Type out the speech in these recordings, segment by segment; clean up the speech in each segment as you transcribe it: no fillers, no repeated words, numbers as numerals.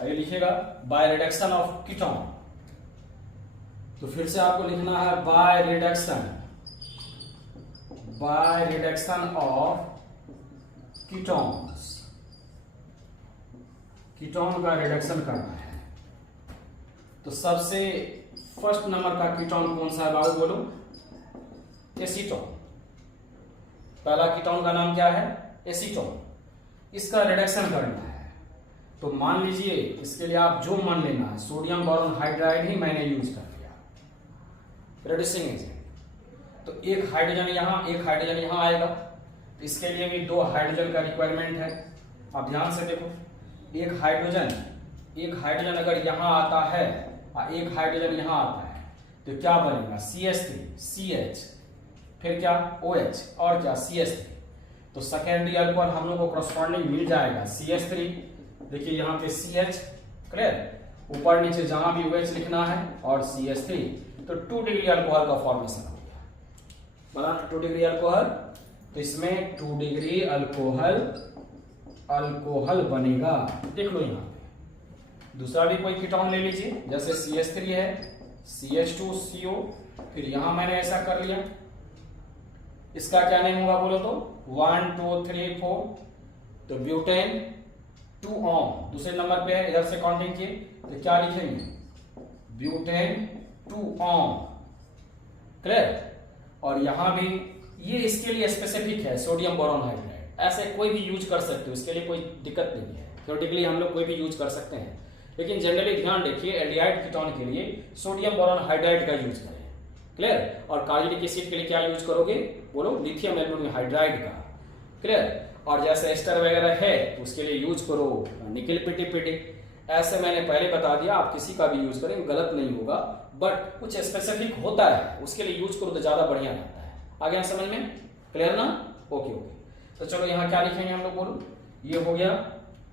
ये लिखिएगा bye reduction of ketone. तो फिर से आपको लिखना है by reduction of ketones. Ketone का रिडक्शन करना है। तो सबसे फर्स्ट नंबर का कीटोन कौन सा है बाबू बोलो? एसीटोन। पहला कीटोन का नाम क्या है? एसीटोन। इसका रिडक्शन करना है। तो मान लीजिए इसके लिए आप जो मान लेना है, सोडियम बोरोन हाइड्राइड ही मैंने यूज कर लिया रिड्यूसिंग एजेंट। तो एक हाइड्रोजन यहां, एक हाइड्रोजन यहां आएगा। तो इसके लिए भी 2 हाइड्रोजन का रिक्वायरमेंट है। आप ध्यान से देखो, एक हाइड्रोजन अगर यहां आता है और एक हाइड्रोजन यहां आता है तो क्या बनेगा? CH3 CH, फिर क्या? OH, और क्या? CH3। तो सेकेंडरी अल्कोहल हम लोग को करस्पॉन्डिंग मिल जाएगा CH3। देखिए यहाँ पे CH, क्लियर, ऊपर नीचे जहां भी OH लिखना है और CH3। तो 2 डिग्री अल्कोहल का फॉर्मेशन हो गया। बना 2 डिग्री अल्कोहल। तो इसमें 2 डिग्री अल्कोहल बनेगा। देख लो यहाँ पे दूसरा भी कोई कीटोन ले लीजिए, जैसे CH3 है, CH2CO। फिर यहां मैंने ऐसा कर लिया, इसका क्या नेम होगा बोलो तो? 1 2 3 4। तो ब्यूटेन 2 ओम दूसरे नंबर पे है, इधर से काउंटिंग किए तो क्या लिखेंगे? ब्यूटेन 2 ओम, क्लियर। और यहां भी ये इसके लिए स्पेसिफिक है, सोडियम बोरोन हाइड्राइड। ऐसे कोई भी यूज कर सकते हो, इसके लिए कोई दिक्कत नहीं है। थ्योरेटिकली हम लोग कोई भी यूज कर सकते हैं, लेकिन जनरली ध्यान रखिए एल्डिहाइड कीटोन के लिए सोडियम बोरोन हाइड्राइड का यूज करें, क्लियर। और कार्बोनिक एसिड के लिए क्या यूज करोगे बोलो? लिथियम एल्युमिनियम हाइड्राइड का, क्लियर। और जैसे एस्टर वगैरह है तो उसके लिए यूज करो निकेल पिटी। ऐसे मैंने पहले बता दिया, आप किसी का भी यूज करें गलत नहीं होगा, बट कुछ स्पेसिफिक होता है उसके लिए यूज करो तो ज्यादा बढ़िया रहता है। आ गया समझ में? क्लियर ना? ओके। तो चलो यहाँ क्या लिखेंगे हम लोग बोलो? ये हो गया।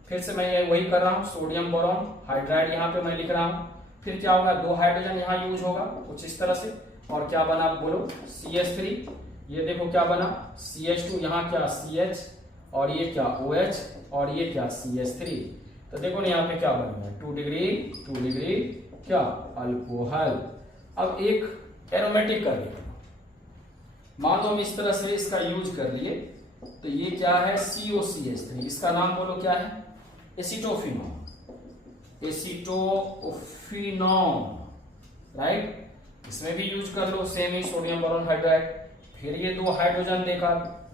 फिर से मैं ये वही कर रहा हूँ, सोडियम बोरोन हाइड्राइड यहाँ पे मैं लिख रहा हूँ। फिर क्या होगा? 2 हाइड्रोजन यहाँ यूज होगा कुछ इस तरह से। और क्या बना बोलो? CH3। ये देखो क्या बना? CH2, यहाँ क्या? CH, और ये क्या? OH, और ये क्या? CH3। तो देखो ना यहाँ पे क्या बनेगा? 2 डिग्री क्या? अल्कोहल। अब एक एरोमेटिक कर लिया, मान लो हम इस तरह से इसका यूज कर लिए। तो ये क्या है? COCH3। इसका नाम बोलो क्या है? एसीटोफिनोन। राइट। इसमें भी यूज कर लो सेम ही, सोडियम बोरोन हाइड्राइड। फिर ये 2 हाइड्रोजन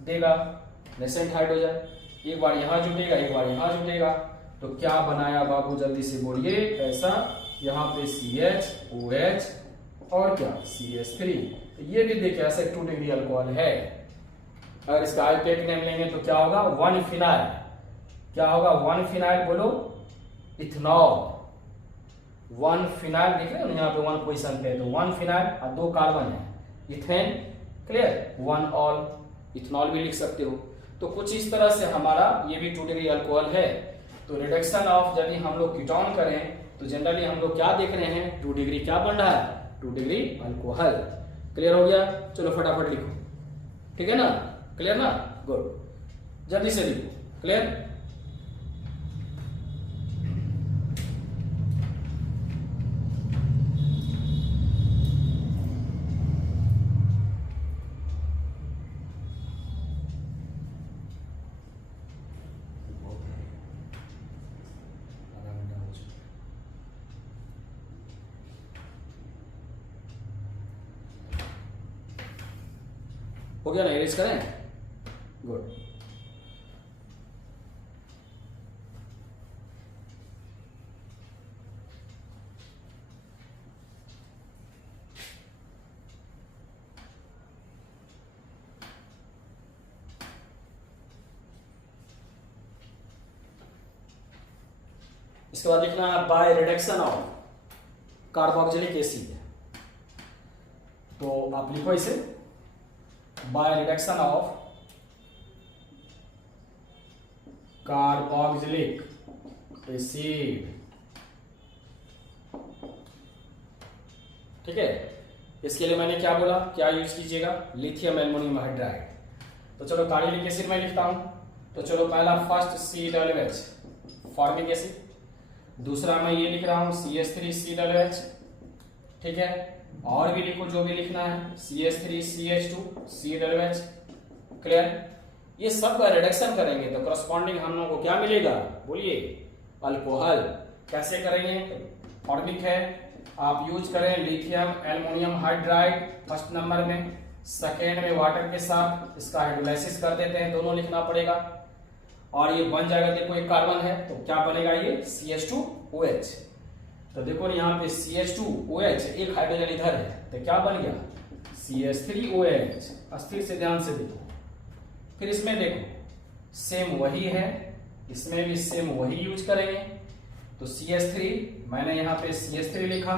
देगा प्रेजेंट हाइड्रोजन, एक बार यहां जुटेगा एक बार यहां जुटेगा। तो क्या बनाया बाबू? जल्दी से बोलिए। ऐसा यहाँ पे CH, OH और क्या? CH3। तो ये भी देखिए ऐसे 2 डिग्री अल्कोहल है। अगर इसका आईपीएक नेम लेंगे तो क्या होगा? 1 फिनाइल। क्या होगा? 1 फिनाइल बोलो? इथेनॉल। 1 फिनाइल देख रहे हो यहाँ पे 1 पोजीशन पे, तो 1 फिनाइल और 2 कार्बन है, इथेन, क्लियर। 1 ऑल, इथेनॉल भी लिख सकते हो। तो कुछ इस तरह से हमारा ये भी 2 डिग्री अल्कोहल है। तो रिडक्शन ऑफ जब हम लोग कीटोन करें तो जनरली हम लोग क्या देख रहे हैं? 2 डिग्री क्या बन रहा है? 2 डिग्री अल्कोहल। क्लियर हो गया? चलो फटाफट लिखो, ठीक है ना? क्लियर ना? गुड, जल्दी से लिखो। क्लियर? हो गया ना? इरेज करें? गुड। इसके बाद लिखना है by reduction of carboxylic acid. तो आप लिखो इसे bye reduction of carboxylic acid, ठीक है। इसके लिए मैंने क्या बोला? क्या यूज कीजिएगा? Lithium aluminium hydride. तो चलो कार्बोक्सिलिक एसिड में लिखता हूं। तो चलो पहला फर्स्ट COOH फॉर्मिक एसिड, दूसरा मैं ये लिख रहा हूं CH3CH, ठीक है। और भी लिखो जो भी लिखना है, CH3CH2CH। क्लियर। ये सब का रिडक्शन करेंगे तो करस्पॉन्डिंग हम लोगों को क्या मिलेगा, बोलिए, अल्कोहल। कैसे करेंगे, फॉर्मिक है, आप यूज करें lithium aluminium hydride first number में, सेकेंड में वाटर के साथ इसका हाइड्रोलाइसिस कर देते हैं, दोनों लिखना पड़ेगा। और ये बन जाएगा, देखो एक कार्बन है तो क्या बनेगा, ये CH2OH। तो देखो यहाँ पे CH2OH, एक हाइड्रोजन इधर है तो क्या बन गया, CH3OH। अस्थिर से ध्यान से देखो। फिर इसमें देखो सेम वही है, इसमें भी सेम वही यूज करेंगे। तो CH3 मैंने यहाँ पे CH3 लिखा।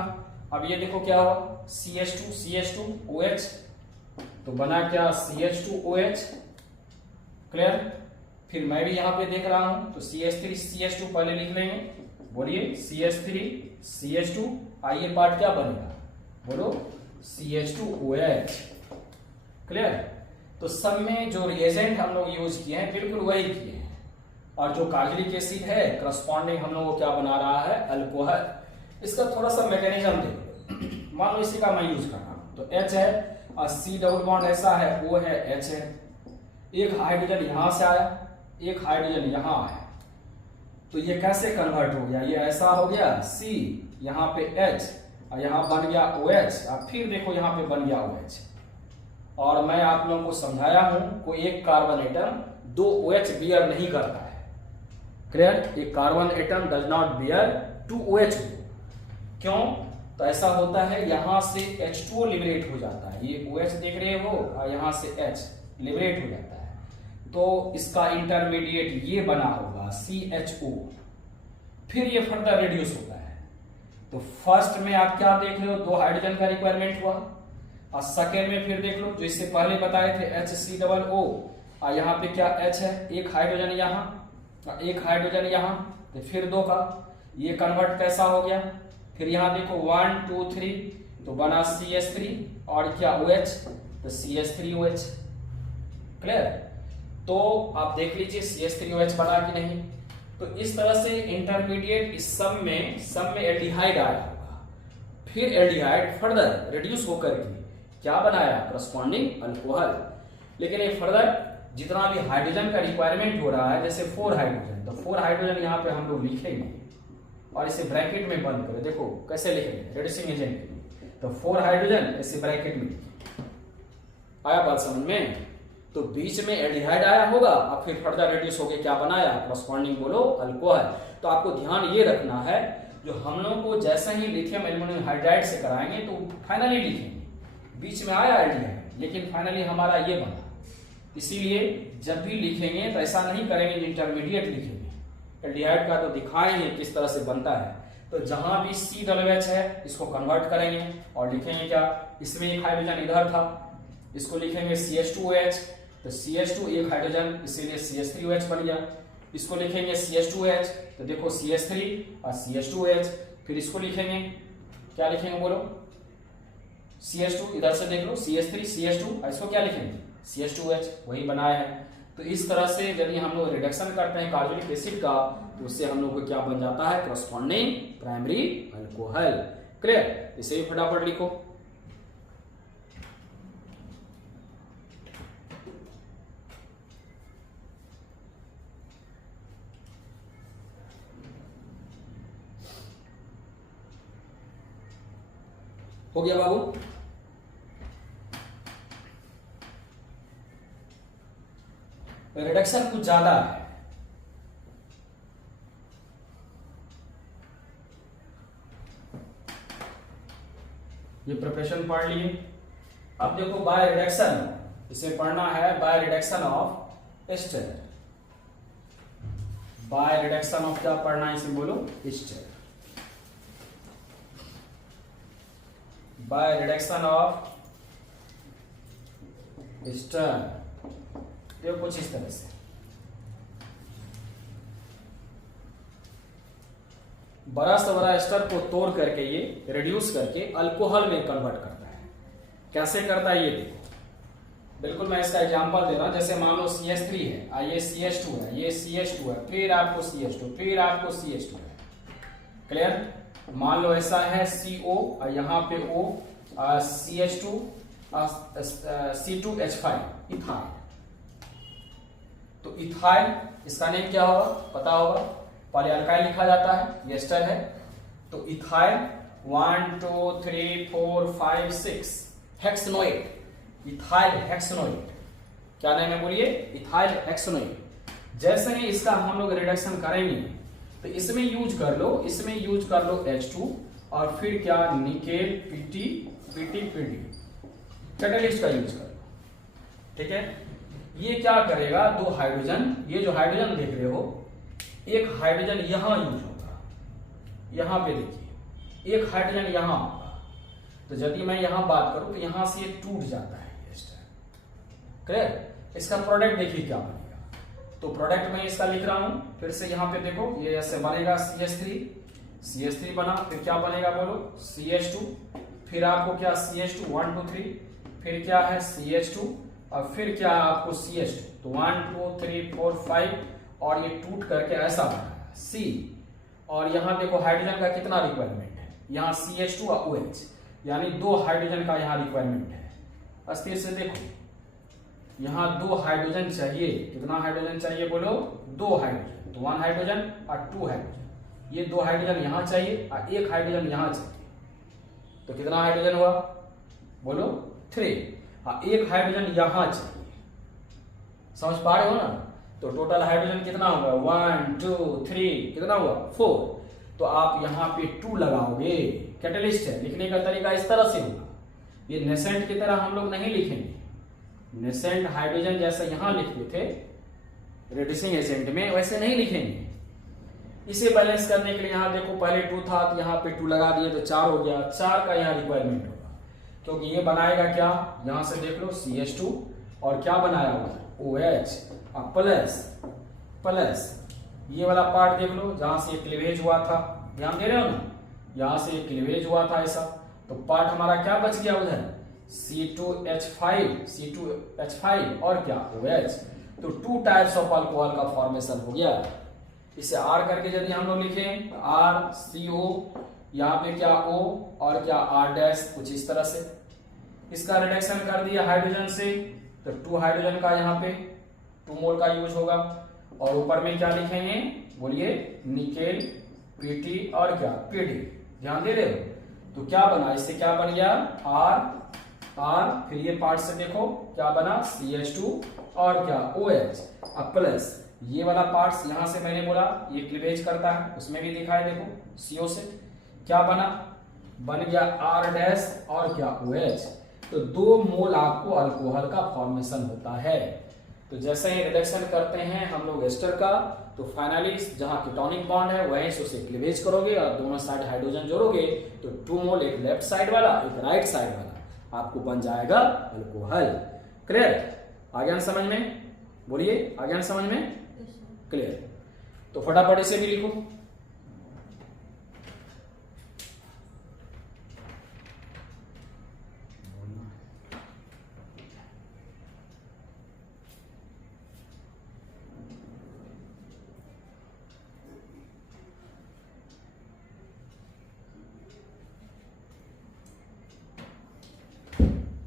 अब ये देखो क्या हुआ, CH2OH, तो बना क्या, CH2OH। क्लियर। फिर मैं भी यहाँ पे देख रहा हूं तो CH3CH2 पहले लिख लेंगे, बोलिए CH3CH2। आइए पार्ट क्या बनेगा, बोलो, CH2OH। क्लियर। तो सब में जो रिएजेंट हम लोग यूज किए हैं बिल्कुल वही किए हैं, और जो कार्बोनिक एसिड है करस्पॉन्डिंग हम लोग को क्या बना रहा है, अल्कोहल। इसका थोड़ा सा मैकेनिज्म देखो। मान लो इसी का मैं यूज कर रहा हूं तो H है और C डबल बॉन्ड ऐसा है, O है, H है। एक हाइड्रोजन यहां से आया, एक हाइड्रोजन यहां आया, तो ये कैसे कन्वर्ट हो गया, ये ऐसा हो गया C, यहाँ पे H और यहाँ बन गया OH, और फिर देखो यहाँ पे बन गया OH। और मैं आप लोगों को समझाया हूं कोई एक कार्बन एटम 2 OH बियर नहीं करता है। क्लियर। एक carbon atom does not bear 2 OH। क्यों, तो ऐसा होता है यहां से H2O लिबरेट हो जाता है, ये OH देख रहे हो, और यहां से H लिबरेट हो जाता है, तो इसका इंटरमीडिएट ये बना होगा CHO। फिर ये फर्दर रिड्यूस होता है। तो फर्स्ट में आप क्या देख रहे हो, 2 हाइड्रोजन का रिक्वायरमेंट हुआ, और सेकेंड में फिर देख लो जो इससे पहले बताए थे HCOO, और यहाँ पे क्या H है, एक हाइड्रोजन यहाँ, एक हाइड्रोजन यहाँ, तो फिर 2 का, ये कन्वर्ट कैसा हो गया। फिर यहाँ देखो 1 2 3, तो बना CH3 और क्या OH, तो CH3OH। क्लियर। तो आप देख लीजिए CH3OH बना कि नहीं। तो इस तरह से इंटरमीडिएट इस सब में एल्डिहाइड आया होगा, फिर एल्डिहाइड फर्दर रिड्यूस होकर के क्या बनाया, करस्पॉन्डिंग अल्कोहल। लेकिन ये फर्दर जितना भी हाइड्रोजन का रिक्वायरमेंट हो रहा है, जैसे 4 हाइड्रोजन, तो 4 हाइड्रोजन यहाँ पे हम लोग लिखेंगे और इसे ब्रैकेट में बंद करें। देखो कैसे लिखेंगे, रेड्यूसिंग एजेंट के लिए, तो 4 हाइड्रोजन इसे ब्रैकेट में लिखेंगे। आया बात समझ में। तो बीच में एल्डिहाइड आया होगा और फिर फर्दर रिड्यूस होके क्या बनाया, करस्पॉन्डिंग बोलो अल्कोहल। तो आपको ध्यान ये रखना है, जो हम लोग को जैसे ही लिथियम एल्युमिनियम हाइड्राइड से कराएंगे तो फाइनली लिखेंगे, बीच में आया एल्डिहाइड लेकिन फाइनली हमारा ये बना। इसीलिए जब भी लिखेंगे तो ऐसा नहीं करेंगे इंटरमीडिएट लिखेंगे, एल्डिहाइड का तो दिखाएंगे किस तरह से बनता है। तो जहां भी COOH है इसको कन्वर्ट करेंगे और लिखेंगे क्या, इसमें एक हाइड्रोजन इधर था, इसको लिखेंगे CH2OH, तो CH2 एक हाइड्रोजन, इसीलिए CH3OH बन गया। इसको लिखेंगे CH2OH, तो देखो CH3 और CH2OH। फिर इसको लिखेंगे, क्या लिखेंगे बोलो, CH2, इधर से देख लो CH3 CH2, और इसको क्या लिखेंगे CH2OH, वही बनाया है। तो इस तरह से यदि हम लोग रिडक्शन करते हैं कार्बोनिक एसिड का, तो उससे हम लोग को क्या बन जाता है, करस्पॉन्डिंग प्राइमरी अल्कोहल। क्लियर। इसे भी फटाफट लिखो। हो गया बाबू। रिडक्शन कुछ ज्यादा है, ये प्रिपरेशन पढ़ लिए। अब देखो बाय रिडक्शन, इसे पढ़ना है by reduction of ester. By reduction of क्या पढ़ना है, इसे बोलो ester. By reduction of ester, देखो कुछ इस तरह से बड़ा से बड़ा एस्टर को तोड़ करके ये रिड्यूस करके अल्कोहल में कन्वर्ट करता है। कैसे करता है ये देखो। बिल्कुल मैं इसका एग्जांपल दे रहा हूं, जैसे मान लो CH3 है, ये CH2 है, ये CH2 है, फिर आपको CH2, फिर आपको CH2 है। क्लियर। मान लो ऐसा है CO और यहाँ पे O, CH2 C2H5 इथाइल। तो इथाइल इसका नेम क्या होगा पता होगा, पॉलीअल्काइल लिखा जाता है, ये एस्टर है। तो इथाइल 1 2 3 4 5 6 हेक्सेनोएट, इथाइल हेक्सेनोएट। क्या नाम है बोलिए, इथाइल हेक्सेनोएट। जैसे ही इसका हम लोग रिडक्शन करेंगे तो इसमें यूज कर लो, इसमें यूज कर लो H2 और फिर क्या निकेल PT कैटालिस्ट का यूज कर लो, ठीक है। ये क्या करेगा, दो हाइड्रोजन, ये जो हाइड्रोजन देख रहे हो, एक हाइड्रोजन यहां यूज होगा, यहां पे देखिए एक हाइड्रोजन यहां होगा। तो यदि मैं यहां बात करूं तो यहां से ये टूट जाता है एस्टर, क्लियर। इसका प्रोडक्ट देखिए क्या बनेगा। तो प्रोडक्ट में इसका लिख रहा हूं, फिर से यहां पे देखो, ये ऐसे बनेगा CH3 बना, फिर क्या बनेगा बोलो CH2, फिर आपको क्या CH2 1 2 3, फिर क्या है CH2 और फिर क्या आपको CH2। तो 1 2 3 4 5 और ये टूट करके ऐसा बना C। और यहां देखो हाइड्रोजन का कितना रिक्वायरमेंट है, यहाँ CH2 और OH, यानी 2 हाइड्रोजन का यहाँ रिक्वायरमेंट है। अस्थिर से देखो, यहाँ 2 हाइड्रोजन चाहिए, कितना हाइड्रोजन चाहिए बोलो, 2 हाइड्रोजन। तो 1 हाइड्रोजन और 2 हाइड्रोजन, ये 2 हाइड्रोजन यहां चाहिए और 1 हाइड्रोजन यहां चाहिए। तो कितना हाइड्रोजन हुआ बोलो 3 और 1 हाइड्रोजन यहां चाहिए, समझ पा रहे हो ना। तो टोटल हाइड्रोजन कितना होगा 1 2 3, कितना हुआ 4। तो आप यहाँ पे 2 लगाओगे, कैटलिस्ट है, लिखने का तरीका इस तरह से होगा। ये नेसेंट की तरह हम लोग नहीं लिखेंगे, नेसेंट हाइड्रोजन जैसे यहां लिखते थे रिड्यूसिंग एजेंट में, वैसे नहीं लिखेंगे। इसे बैलेंस करने के लिए यहाँ देखो पहले 2 था तो यहाँ पे 2 लगा दिए तो 4 हो गया, 4 का यहाँ रिक्वायरमेंट होगा, क्योंकि ये बनाएगा क्या, यहां से देख लो CH2 और क्या बनाया हुआ OH और प्लस ये वाला पार्ट देख लो जहां से क्लीवेज हुआ था, ध्यान दे रहे हो ना, यहां से क्लीवेज हुआ था ऐसा। तो पार्ट हमारा क्या बच गया उधर C2H5 और क्या OH। तो 2 टाइप्स ऑफ अल्कोहल का फॉर्मेशन हो गया। इसे R करके यदि हम लोग लिखें RCO, यहाँ पे क्या O और क्या R' कुछ इस तरह से। इसका रिडक्शन कर दिया हाइड्रोजन से, तो 2 हाइड्रोजन का यहाँ पे 2 मोल का यूज होगा। और ऊपर में क्या लिखेंगे बोलिए, निकेल PT और क्या PD, ध्यान दे रहे हो। तो क्या बना, इससे क्या बन गया R, फिर ये पार्ट से देखो क्या बना CH2 और क्या OH अब प्लस ये वाला पार्ट यहां से मैंने बोला ये क्लीवेज करता है, उसमें भी दिखाए देखो CO से क्या बन गया R' और क्या OH। तो 2 मोल आपको अल्कोहल का फॉर्मेशन होता है। तो जैसे ही रिडक्शन करते हैं हम लोग एस्टर का, तो फाइनली जहां कीटोनिक बॉन्ड है वहीं से उसे क्लीवेज करोगे और दोनों साइड हाइड्रोजन जोड़ोगे तो 2 मोल, एक लेफ्ट साइड वाला एक राइट साइड वाला, आपको बन जाएगा अल्कोहल। क्लियर, आ गया समझ में, बोलिए आ गया समझ में, क्लियर। तो फटाफट इसे भी लिखो।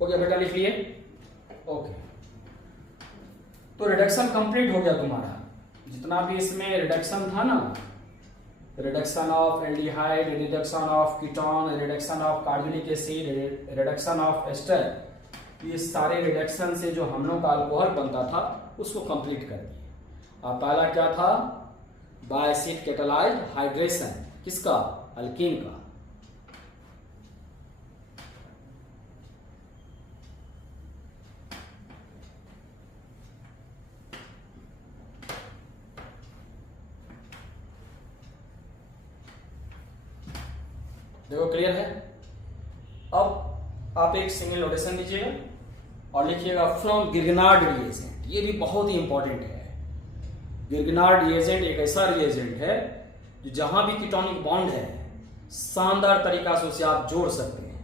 हो गया बेटा, लिख लिए, ओके। तो रिडक्शन कंप्लीट हो गया तुम्हारा, जितना भी इसमें रिडक्शन था ना, reduction of aldehyde, reduction of ketone, reduction of carbonic acid, reduction of ester, ये सारे रिडक्शन से जो हम लोग का अल्कोहल बनता था उसको कंप्लीट कर दिया। अब पहला क्या था, बाय एसिड कैटालाइज्ड हाइड्रेशन, किसका, अल्कीन का। देखो क्लियर है। अब आप एक सिंगल नोटेशन लीजिएगा और लिखिएगा फ्रॉम गिरगनार्ड रिएजेंट, ये भी बहुत ही इंपॉर्टेंट है। गिरगनार्ड रिएजेंट एक ऐसा रिएजेंट है जो जहां भी कीटोनिक बॉन्ड है शानदार तरीका से उसे आप जोड़ सकते हैं।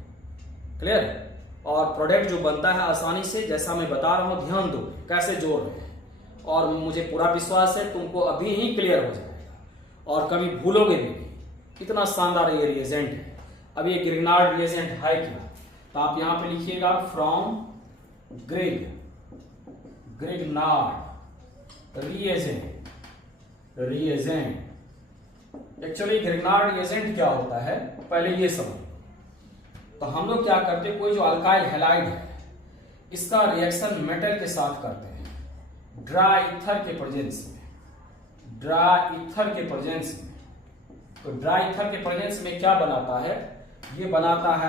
क्लियर, और प्रोडक्ट जो बनता है आसानी से, जैसा मैं बता रहा हूं ध्यान दो कैसे जोड़ रहे हैं, और मुझे पूरा विश्वास है तुमको अभी ही क्लियर हो जाएगा और कभी भूलोगे भी। इतना शानदार ये रिएजेंट है। अब ये ग्रिग्नार्ड रिएजेंट है क्या, तो आप यहां पे लिखिएगा from Grignard reagent. Actually Grignard reagent क्या होता है पहले ये समझ। तो हम लोग क्या करते हैं, कोई जो अल्काइल हैलाइड है इसका रिएक्शन मेटल के साथ करते हैं ड्राई ईथर के प्रेजेंस में। तो ड्राई ईथर के प्रेजेंस में क्या बनाता है, ये बनाता है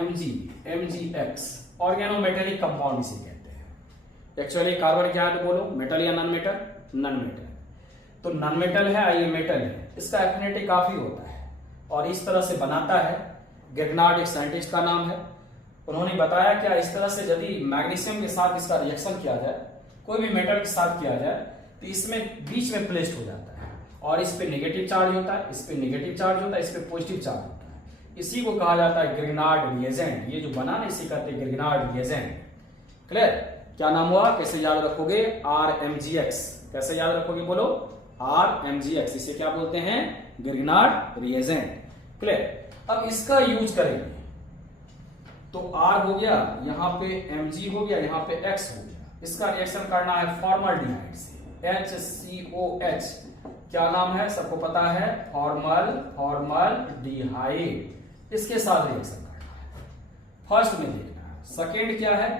RMgX, ऑर्गेनोमेटेलिक कंपाउंड इसे कहते हैं। एक्चुअली कार्बन क्या है तो बोलो, मेटल या नॉन मेटल? Non metal. तो नॉन मेटल है, ये मेटल है, इसका एफिनिटी काफी होता है और इस तरह से बनाता है। ग्रिग्नार्ड एक साइंटिस्ट का नाम है, उन्होंने बताया क्या इस तरह से यदि मैग्नीशियम के साथ इसका रिएक्शन किया जाए, कोई भी मेटल के साथ किया जाए, तो इसमें बीच में प्लेस्ड हो जाता है और इस पे नेगेटिव चार्ज होता है, इस पे नेगेटिव चार्ज होता है, इस पे पॉजिटिव चार्ज होता है। इसी को कहा जाता है ग्रिग्नार्ड रिएजेंट। ये जो बना ना इसी कहते हैं ग्रिग्नार्ड रिएजेंट। क्लियर? क्या नाम हुआ, कैसे याद रखोगे? RMgX। कैसे याद रखोगे बोलो? RMgX। इसे क्या बोलते हैं? Grignard reagent. क्लियर? अब इसका यूज करेंगे तो R हो गया, यहां पे Mg हो गया, यहां पे X हो गया। इसका रिएक्शन करना है फॉर्मल्डिहाइड से, HCOH। क्या नाम है सबको पता है? फॉर्मल्डिहाइड। इसके साथ रिएक्शन करना है, फर्स्ट में देखना है। सेकेंड क्या है,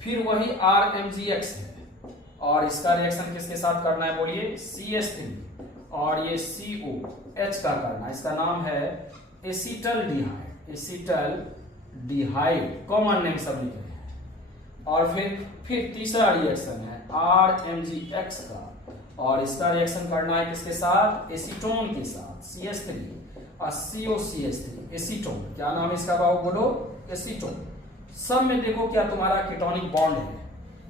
फिर वही RMgX है और इसका रिएक्शन किसके साथ करना है बोलिए? CH3 और ये COH का करना है। इसका नाम है एसिटल्डिहाइड, कॉमन नेम सब लिखे हैं। और फिर तीसरा रिएक्शन है RMgX का और इसका रिएक्शन करना है किसके साथ? एसीटोन के साथ, CH3 और COCH3, एसीटोन। क्या नाम है इसका बाबू बोलो? एसीटोन। सब में देखो क्या तुम्हारा कीटोनिक बॉन्ड है।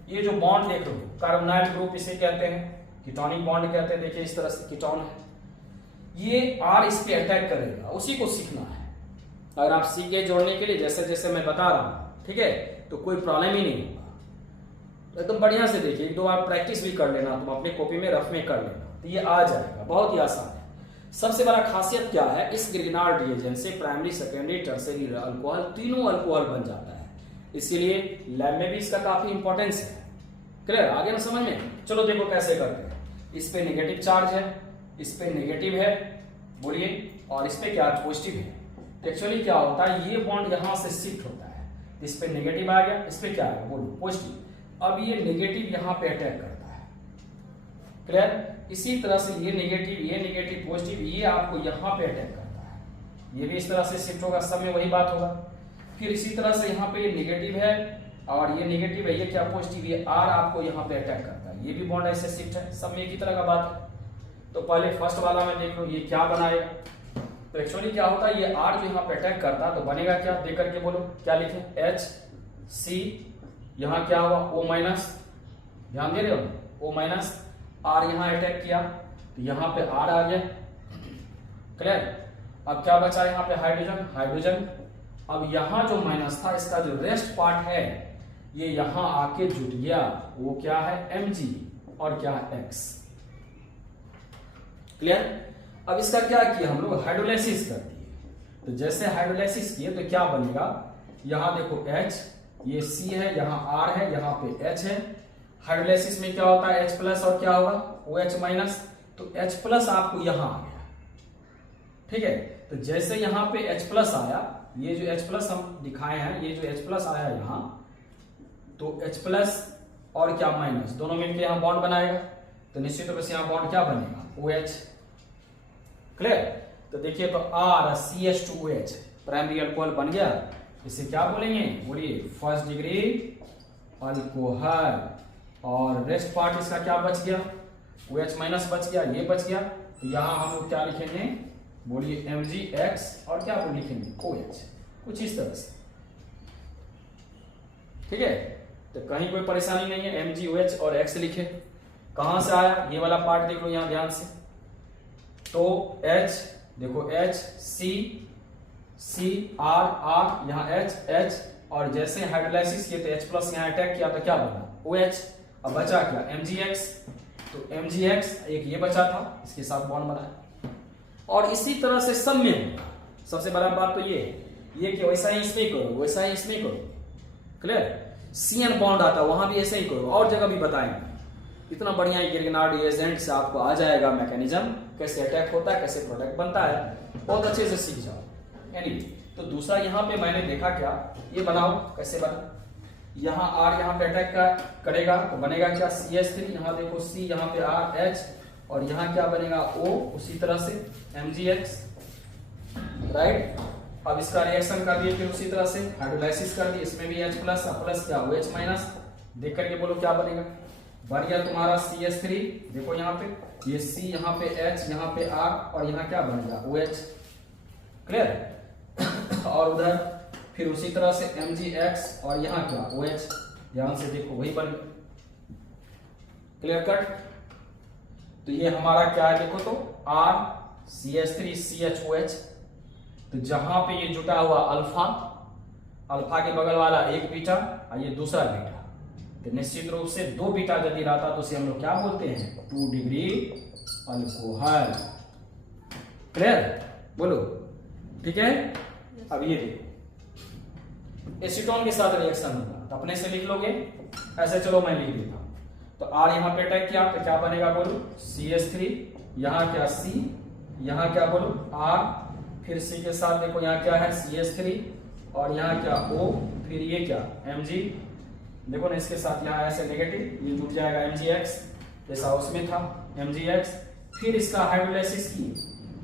ये जो बॉन्ड देख लो, कार्बोनाइल ग्रुप इसे कहते हैं, कीटोनिक बॉन्ड कहते हैं। देखिए इस तरह से कीटोन है, ये R इस पे अटैक करेगा, उसी को सीखना है। अगर आप सीख गए जोड़ने के लिए जैसे जैसे मैं बता रहा हूं, ठीक है, तो कोई प्रॉब्लम ही नहीं होगा। एकदम बढ़िया से देखिए, एक दो बार प्रैक्टिस भी कर लेना, तुम अपने कॉपी में रफ में कर लेना, तो ये आ जाएगा। बहुत ही आसान है। सबसे बड़ा खासियत क्या है, इस ग्रिग्नार्ड रिएजेंट से प्राइमरी, सेकेंडरी, टर्शियरी अल्कोहल, तीनों अल्कोहल बन जाता है। इसीलिए लैब में भी इसका काफी इंपॉर्टेंस है। क्लियर? आगे ना समझ में? चलो देखो कैसे करते हैं। इस पे नेगेटिव चार्ज है, इस पे नेगेटिव है बोलिए, और इस पे क्या पॉजिटिव है। तो एक्चुअली क्या होता है, ये बॉन्ड यहां से शिफ्ट होता है, इस पे नेगेटिव आ गया, इस पे क्या आएगा बोलो? पॉजिटिव। अब ये नेगेटिव यहां पे अटैक करता है। क्लियर? इसी तरह से ये नेगेटिव पॉजिटिव, ये आपको यहां पे अटैक करता है, ये भी इस तरह से शिफ्ट होगा, सब में वही बात होगा। फिर इसी तरह से यहाँ पे ये नेगेटिव है और ये नेगेटिव है, ये क्या पॉजिटिव, ये R आपको यहाँ पे अटैक करता है, ये भी बॉन्ड ऐसे शिफ्ट है, सब में एक ही तरह का बात है। तो पहले फर्स्ट वाला में देख लो ये क्या बनाएगा। तो एक्चुअली क्या होता है, ये R जो यहाँ पे अटैक करता है तो बनेगा क्या, देख करके बोलो क्या लिखे? HC, यहाँ क्या हुआ? O-, ध्यान दे रहे हो? O-, R यहाँ अटैक किया तो यहाँ पे R आ गया। क्लियर? अब क्या बचा यहाँ पे? हाइड्रोजन। अब यहाँ जो माइनस था, इसका जो रेस्ट पार्ट है ये यहाँ आके जुट गया, वो क्या है? Mg और क्या है? X। क्लियर? अब इसका क्या किया हम लोग? हाइड्रोलाइसिस कर दिए। तो जैसे हाइड्रोलाइसिस किए तो क्या बनेगा, यहां देखो H, ये C है, यहाँ R है, यहाँ पे H है। हाइड्रोलाइसिस में क्या होता है? H प्लस और क्या होगा? OH-। तो H प्लस आपको यहां आ गया, ठीक है। तो जैसे यहाँ पे H प्लस आया, ये जो H प्लस हम दिखाए हैं, ये जो H प्लस आया यहाँ, तो H प्लस और क्या माइनस, दोनों मिलकर यहाँ बॉन्ड बनाएगा। तो निश्चित रूप से यहाँ बॉन्ड क्या बनेगा? OH। क्लियर? तो देखिए, तो RCH2OH प्राइमरी अल्कोहल बन गया। इसे क्या बोलेंगे? बोलिए फर्स्ट डिग्री अल्कोहल। और रेस्ट पार्ट इसका क्या बच गया? OH- बच गया, ये बच गया। तो यहां हम लोग क्या लिखेंगे? बोलिए MgX और क्या बोल लिखेंगे? OH। कुछ इस तरह से, ठीक है। तो कहीं कोई परेशानी नहीं है, MgOH और X लिखे। कहां से आया? ये वाला पार्ट देख लो यहां ध्यान से। तो H देखो, H C R यहाँ H और जैसे हाइड्रोलाइसिस किया तो H प्लस यहाँ अटैक किया तो क्या बना? OH। अब बचा क्या? MgX। तो MgX एक ये बचा था, इसके साथ बॉन्ड बनाया। और इसी तरह से सब में होगा। सबसे बड़ा बात तो ये कि वैसा ही इसमें करो, वैसा ही इसमें करो। क्लियर? CN बॉन्ड आता है वहां भी ऐसे ही करो, और जगह भी बताएंगे। इतना बढ़िया ग्रिग्नार्ड रिएजेंट से आपको आ जाएगा मैकेनिज्म, कैसे अटैक होता है, कैसे प्रोडक्ट बनता है, बहुत अच्छे से सीख जाओ। यानी तो दूसरा यहाँ पे मैंने देखा क्या, ये बनाओ कैसे बना। यहाँ R यहाँ पे अटैक करेगा तो बनेगा क्या, CH3, यहाँ देखो C, यहाँ पे R H, और यहाँ क्या बनेगा O, उसी तरह से MgX, राइट। अब इसका रिएक्शन कर दिए, फिर उसी तरह से हाइड्रोलाइसिस कर दिए, इसमें भी H प्लस, प्लस क्या OH माइनस, देख करके बोलो क्या बनेगा। बन गया तुम्हारा CH3, देखो यहाँ पे ये C, यहाँ पे H, यहाँ पे R, और यहाँ क्या बनेगा OH। क्लियर? और उधर फिर उसी तरह से MgX, और यहाँ क्या OH, ध्यान से देखो वही बन गया। Clear cut? तो ये हमारा क्या है, देखो तो R CH3 CHOH। तो जहां पे ये जुटा हुआ अल्फा, अल्फा के बगल वाला एक बीटा और ये दूसरा बीटा, तो निश्चित रूप से दो बीटा यदि रहता तो उसे हम लोग क्या बोलते हैं, 2 डिग्री अल्कोहल। क्लियर? बोलो ठीक है। अब ये देखो एसीटोन के साथ रिएक्शन होगा, तो अपने से लिख लोगे ऐसे, चलो मैं लिख देता हूं। तो R यहाँ पे अटैक किया तो क्या बनेगा बोलो, CH3, यहाँ क्या C, यहाँ क्या बोलो R, फिर C के साथ देखो यहाँ क्या है CH3, और यहाँ क्या O, फिर ये क्या Mg, देखो ना इसके साथ यहाँ ऐसे नेगेटिव, ये जुट जाएगा MgX, जैसा उसमें था MgX। फिर इसका हाइड्रोलाइसिस की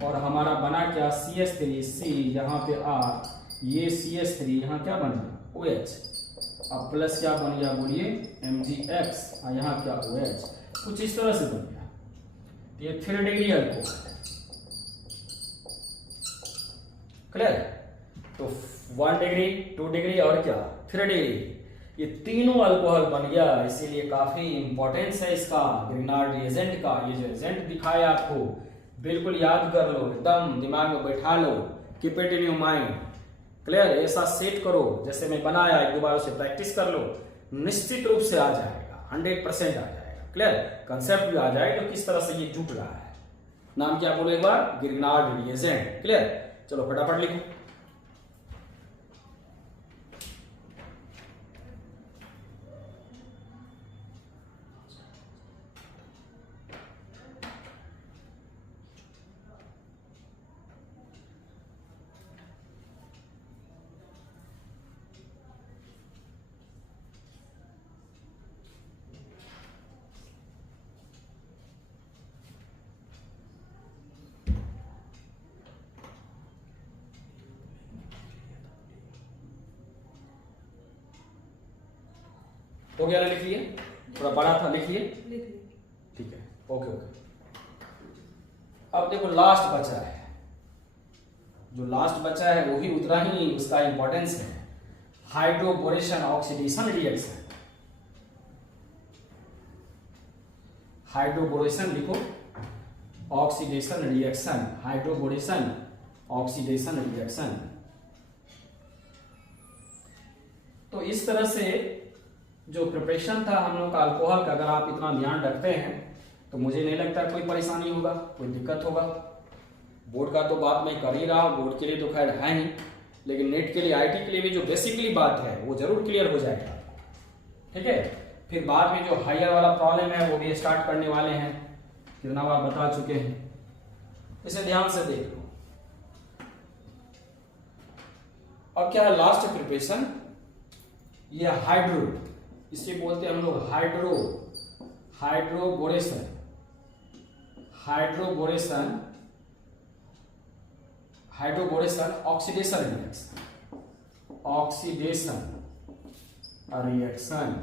और हमारा बना क्या CH3 C, यहाँ पे R, ये CH3, यहाँ क्या बन गया OH, अब प्लस क्या बन गया बोलिए MgX, और यहाँ क्या OH, कुछ इस तरह से बन गया। ये 3 डिग्री अल्कोहल। क्लियर? तो 1 डिग्री, 2 डिग्री और क्या 3 डिग्री, ये तीनों अल्कोहल बन गया। इसीलिए काफी इंपॉर्टेंस है इसका ग्रिग्नार्ड रिएजेंट का। ये जो एजेंट दिखाया आपको बिल्कुल याद कर लो, एकदम दिमाग में बैठा लो, keep it in your mind. Clear? ऐसा सेट करो जैसे मैं बनाया, एक दो बार उसे प्रैक्टिस कर लो, निश्चित रूप से आ जाएगा, 100% आ जाएगा। क्लियर? कंसेप्ट भी आ जाएगा तो किस तरह से ये जुट रहा है। नाम क्या बोलो एक बार, ग्रिग्नार्ड रिएजेंट। क्लियर? चलो फटाफट लिखो। हो गया, लिख लिए? थोड़ा बड़ा था, लिख लिए? ठीक है, ओके ओके। अब देखो लास्ट बचा है, जो लास्ट बचा है वही उतना ही उसका इंपॉर्टेंस है, हाइड्रोबोरेशन ऑक्सीडेशन रिएक्शन। हाइड्रोबोरेशन लिखो, oxidation reaction, hydroboration oxidation reaction. तो इस तरह से जो प्रिपरेशन था हम लोग का अल्कोहल का, अगर आप इतना ध्यान रखते हैं तो मुझे नहीं लगता कोई परेशानी होगा, कोई दिक्कत होगा। बोर्ड का तो बात मैं कर ही रहा हूँ, बोर्ड के लिए तो खैर है नहीं, लेकिन नेट के लिए, आईटी के लिए भी जो बेसिकली बात है वो जरूर क्लियर हो जाएगा। ठीक है? फिर बाद में जो हायर वाला प्रॉब्लम है वो भी स्टार्ट करने वाले हैं, कितना बार बता चुके हैं, इसे ध्यान से देख लो। अब क्या है लास्ट प्रिपरेशन, ये हाइड्रो, इसे बोलते हैं हम लोग हाइड्रोबोरेशन। Hydroboration oxidation reaction.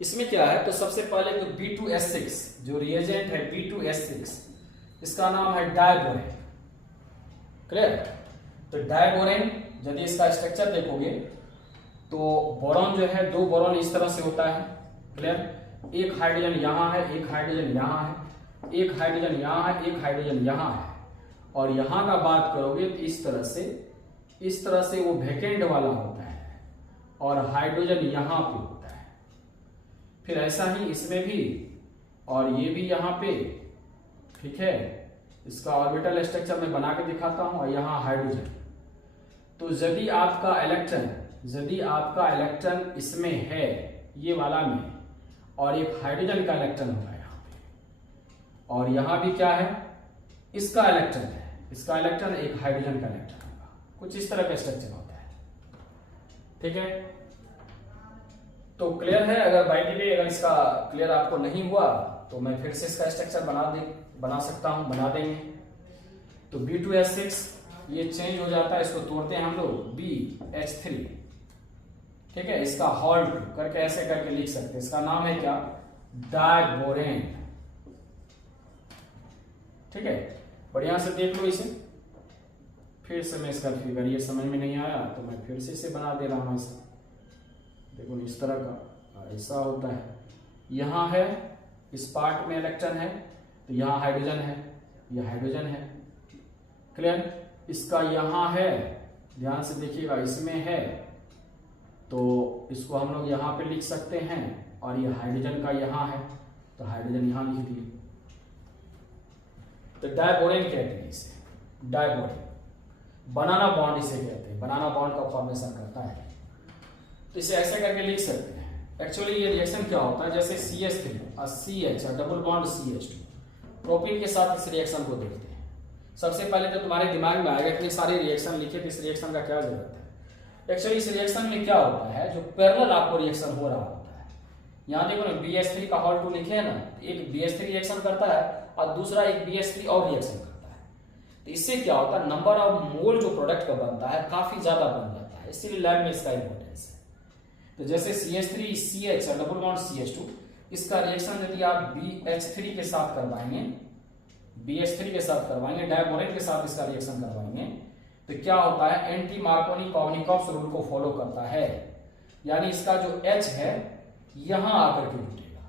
इसमें क्या है, तो सबसे पहले तो B2S6 जो रिएजेंट है, B2S6, इसका नाम है डायबोरेन। क्लियर? तो डायबोरेन यदि इसका स्ट्रक्चर देखोगे तो बोरॉन जो है, 2 बोरॉन इस तरह से होता है। क्लियर? एक हाइड्रोजन यहां है, एक हाइड्रोजन यहां है, एक हाइड्रोजन यहां है, एक हाइड्रोजन यहां है, और यहां का बात करोगे तो इस तरह से वो वैकेंट वाला होता है, और हाइड्रोजन यहां पे होता है। फिर ऐसा ही इसमें भी, और ये भी यहाँ पे, ठीक है। इसका ऑर्बिटल स्ट्रक्चर मैं बना के दिखाता हूं, और यहाँ हाइड्रोजन। तो यदि आपका इलेक्ट्रॉन इसमें है, ये वाला में, और एक हाइड्रोजन का इलेक्ट्रॉन होगा यहाँ पे, और यहाँ भी क्या है, इसका इलेक्ट्रॉन है, इसका इलेक्ट्रॉन एक हाइड्रोजन का इलेक्ट्रॉन होगा। कुछ इस तरह का स्ट्रक्चर होता है, ठीक है। तो क्लियर है? अगर बाय द वे अगर इसका क्लियर आपको नहीं हुआ तो मैं फिर से इसका स्ट्रक्चर बना सकता हूं, बना देंगे। तो B2H6 ये चेंज हो जाता है, इसको तोड़ते हैं हम लोग, BH3, ठीक है। इसका हॉल्ट करके ऐसे करके लिख सकते हैं, इसका नाम है क्या, डायबोरेन, ठीक है। बढ़िया से देख लो इसे। फिर से मैं इसका फिगर, ये समझ में नहीं आया तो मैं फिर से इसे बना दे रहा हूं। ऐसा देखो, इस तरह का ऐसा होता है। यहां है, इस पार्ट में इलेक्ट्रॉन है, तो यहाँ हाइड्रोजन है, यह हाइड्रोजन है, क्लियर। इसका यहाँ है, ध्यान से देखिएगा, इसमें है, तो इसको हम लोग यहाँ पे लिख सकते हैं, और ये हाइड्रोजन का यहाँ है, तो हाइड्रोजन यहाँ लिख दिए। तो डायबोरेन कहते हैं इसे, डायबोरेन। बनाना बॉन्ड इसे कहते हैं, बनाना बॉन्ड का फॉर्मेशन करता है। तो इसे ऐसे करके लिख सकते हैं। एक्चुअली ये रिएक्शन क्या होता है, जैसे CH3 और CH और डबल बॉन्ड CH2, प्रोपीन के साथ इस रिएक्शन को देखते हैं। सबसे पहले तो तुम्हारे दिमाग में आएगा इतने सारे रिएक्शन लिखे, तो इस रिएक्शन का क्या जरूरत है। एक्चुअली इस रिएक्शन में क्या होता है, जो पैरेलल आपको रिएक्शन हो रहा होता है, यहाँ देखो ना, BH3 का हॉल 2 लिखे है ना, एक BH3 रिएक्शन करता है और दूसरा एक BH3 और रिएक्शन करता है। तो इससे क्या होता है, नंबर ऑफ मोल जो प्रोडक्ट का बनता है काफी ज्यादा बन जाता है, इसीलिए लैब में इसका इंपॉर्टेंस है। तो जैसे CH3 CH और डबल बॉन्ड CH2, इसका रिएक्शन यदि आप BH3 के साथ करवाएंगे, BH3 के साथ करवाएंगे, डायबोरेन के साथ इसका रिएक्शन करवाएंगे, तो क्या होता है, एंटी मार्कोनी कॉग्निकॉप्स रूल को फॉलो करता है। यानी इसका जो H है यहां आकर के जुटेगा,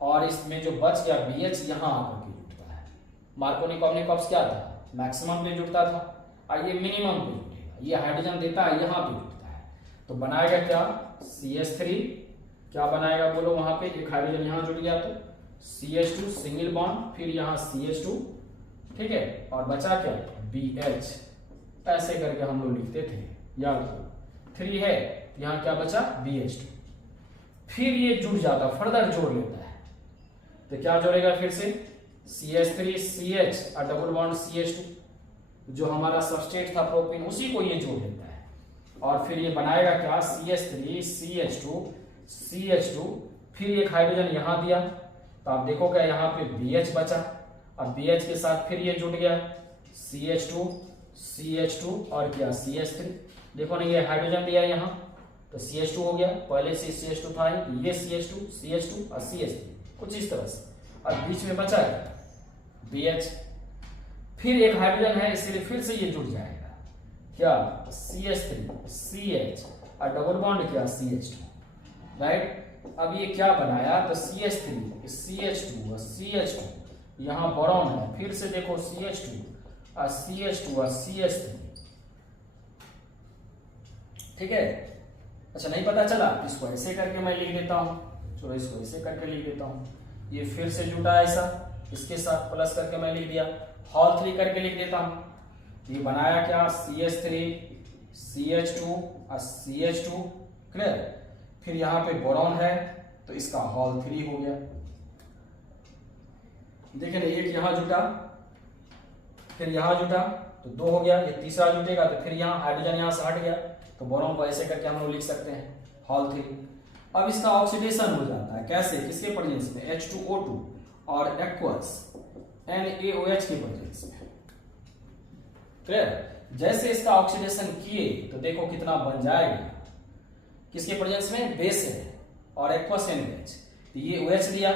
और इसमें जो बच गया BH यहां आकर के जुटता है। मार्कोनी कॉग्निकॉप्स क्या था, मैक्सिमम पे जुटता था, और ये मिनिमम पे जुटेगा, ये हाइड्रोजन देता है, यहां पे जुटता है। तो बनाएगा क्या, CH3 क्या बनाएगा बोलो, वहां पे एक हाइड्रोजन यहां जुट गया, तो CH2 सिंगल बॉन्ड, फिर यहां CH2, ठीक है, और बचा क्या, BH। ऐसे करके हम लोग लिखते थे, या 3 है, यहां क्या बचा, BH2। फिर ये जुड़ जाता, फर्दर जोड़ लेता है, तो क्या जोड़ेगा, फिर से CH3 CH और डबल बॉन्ड CH2, जो हमारा सबस्ट्रेट था प्रोपीन, उसी को ये जोड़ लेता है। और फिर ये बनाएगा क्या, CH3 CH2 CH2, फिर एक हाइड्रोजन यहां दिया, तो आप देखो क्या, यहाँ पे BH बचा, और BH के साथ फिर ये जुट गया, CH2 CH2 और क्या, CH3। देखो ना, ये हाइड्रोजन दिया यहाँ, तो CH2 हो गया, पहले से CH2 था, ये CH2 CH2 और CH3, कुछ इस तरह से, और बीच में बचा है BH। फिर एक हाइड्रोजन है, इसलिए फिर से ये जुड़ जाएगा, क्या, CH3 CH और डबल बॉन्ड क्या, CH2, राइट। अब ये क्या बनाया, तो CH3 CH2 और CH2, यहां बोरॉन है, फिर से देखो CH2 और CH2 और CH3, ठीक है। अच्छा, नहीं पता चला, इसको ऐसे करके मैं लिख देता हूं, चलो इसको ऐसे करके लिख देता हूं। ये फिर से जुटा ऐसा, इसके साथ प्लस करके मैं लिख दिया, हॉल 3 करके लिख देता हूं। ये बनाया क्या, CH3 CH2 और CH2, क्लियर। फिर यहां पे बोरॉन है, तो इसका हॉल 3 हो गया। देखिए ना, एक यहां जुटा, फिर यहां जुटा, तो 2 हो गया, ये तीसरा जुटेगा, तो फिर यहां हाइड्रोजन यहां से हट गया, तो बोरॉन को ऐसे करके हम लोग लिख सकते हैं, हॉल 3। अब इसका ऑक्सीडेशन हो जाता है, कैसे, किसके प्रेजेंस में, H2O2 और एक्वस NaOH के प्रेजेंस में, क्लियर। जैसे इसका ऑक्सीडेशन किए तो देखो कितना बन जाएगा, किसके प्रेजेंस में, बेस है और एक्वस NaOH, तो ये OH दिया,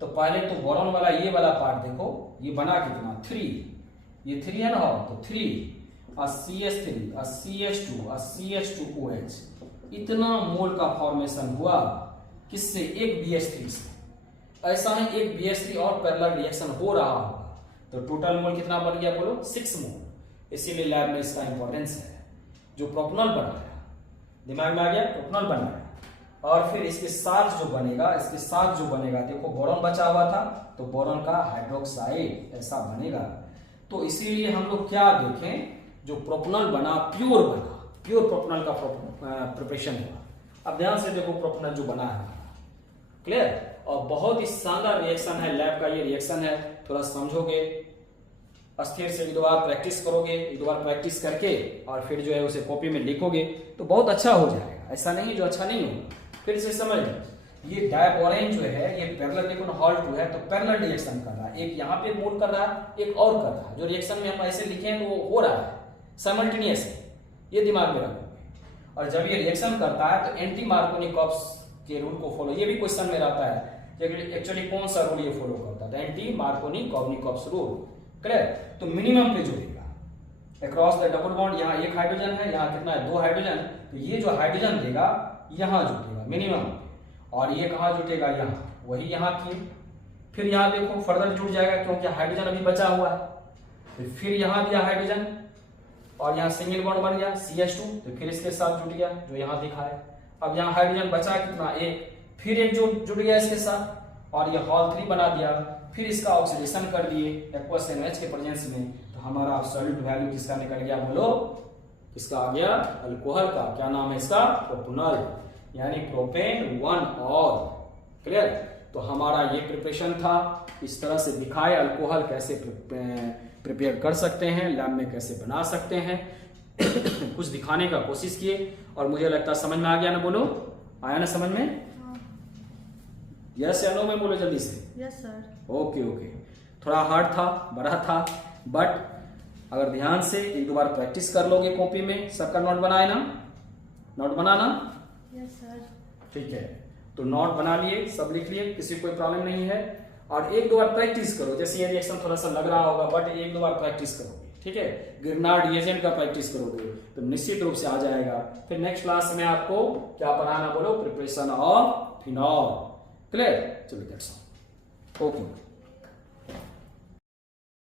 तो पहले तो बोरॉन वाला ये वाला पार्ट देखो, ये बना कितना, 3, ये 3 है ना, तो 3 और CH3 और CH2 और CH2OH, इतना मोल का फॉर्मेशन हुआ, किससे, एक BH3 से। ऐसा ही एक BH3 और पैरेलल रिएक्शन हो रहा होगा, तो टोटल मोल कितना बन गया बोलो, 6 मोल। इसीलिए लैब में इसका इंपॉर्टेंस है। जो प्रोपनॉल बनाया, दिमाग में आ गया, प्रोपनॉल बनाया, और फिर इसके साथ जो बनेगा देखो बोरॉन बचा हुआ था तो बोरॉन का हाइड्रोक्साइड ऐसा बनेगा। तो इसीलिए हम लोग क्या देखें, जो प्रोपनॉल बना प्योर प्रोपनॉल का प्रिपरेशन हुआ। अब ध्यान से देखो प्रोपनॉल जो बना है, क्लियर, और बहुत ही शानदार रिएक्शन है, लैब का ये रिएक्शन है। थोड़ा समझोगे, अस्थिर से एक दो बार प्रैक्टिस करोगे, एक दो बार प्रैक्टिस करके और फिर जो है उसे कॉपी में लिखोगे तो बहुत अच्छा हो जाएगा। ऐसा नहीं जो अच्छा नहीं होगा। फिर से समझ लो, ये डायबोरेन जो है ये पैरेलल, देखो ना हॉल 2 है तो पैरेलल रिएक्शन कर रहा है, एक यहाँ पे मूव कर रहा है, एक और कर रहा है। जो रिएक्शन में हम ऐसे लिखे हैं तो वो हो रहा है साइमल्टेनियस है, ये दिमाग में रखोगे। और जब ये रिएक्शन करता है तो एंटी मार्कोनिकॉप्स के रूल को फॉलो, ये भी क्वेश्चन में रहता है एक्चुअली कौन सा रूल ये फॉलो करता है, एंटी मार्कोनिकॉप्स रूल, करेक्ट। तो मिनिमम पे जुड़ेगा अक्रॉस द डबल बॉन्ड, यहाँ एक हाइड्रोजन है, यहाँ कितना है 2 हाइड्रोजन, तो ये जो हाइड्रोजन देगा यहाँ जुटेगा मिनिमम, और ये कहाँ जुटेगा यहाँ, वही यहाँ की। फिर यहाँ देखो फर्दर जुड़ जाएगा क्योंकि हाइड्रोजन अभी बचा हुआ है। फिर यहाँ दिया हाइड्रोजन और यहाँ सिंगल बॉन्ड बन गया CH2, तो फिर इसके साथ जुट गया जो यहाँ दिखा है। अब यहाँ हाइड्रोजन बचा कितना, एक, फिर एक जो जुड़ गया इसके साथ और ये हॉल 3 बना दिया। फिर इसका ऑक्सीडेशन कर दिए एक्वस NH के प्रेजेंस में, तो हमारा एब्सोल्यूट वैल्यू किसका निकल गया, बोलो किसका आ गया, अल्कोहल का। क्या नाम है इसका, प्रोपनॉल, यानी प्रोपेन 1 ऑल, क्लियर। तो हमारा ये प्रिपरेशन था, इस तरह से दिखाए अल्कोहल कैसे प्रिपेयर कर सकते हैं, लैब में कैसे बना सकते हैं कुछ दिखाने का कोशिश किए और मुझे लगता है समझ में आ गया ना, बोलो आया ना समझ में? यस या नो में बोलो जल्दी से। Yes sir. ओके ओके, थोड़ा हार्ड था, बड़ा था, बट अगर ध्यान से एक दो बार प्रैक्टिस कर लोगे कॉपी में, सबका नोट बनाए ना, नोट बनाना। Yes sir. ठीक है, तो नोट बना लिए, सब लिख लिए, किसी कोई प्रॉब्लम नहीं है। और एक दो बार प्रैक्टिस करो, जैसे ये रिएक्शन थोड़ा सा लग रहा होगा बट एक दो बार प्रैक्टिस करोगे, ठीक है, गिरनार्ड रिएजेंट का प्रैक्टिस करोगे तो निश्चित रूप से आ जाएगा। फिर नेक्स्ट क्लास में आपको क्या पढ़ाना, बोलो प्रिपरेशन ऑफ फिनॉल, क्लियर। चलो दैट्स ऑल, ओके।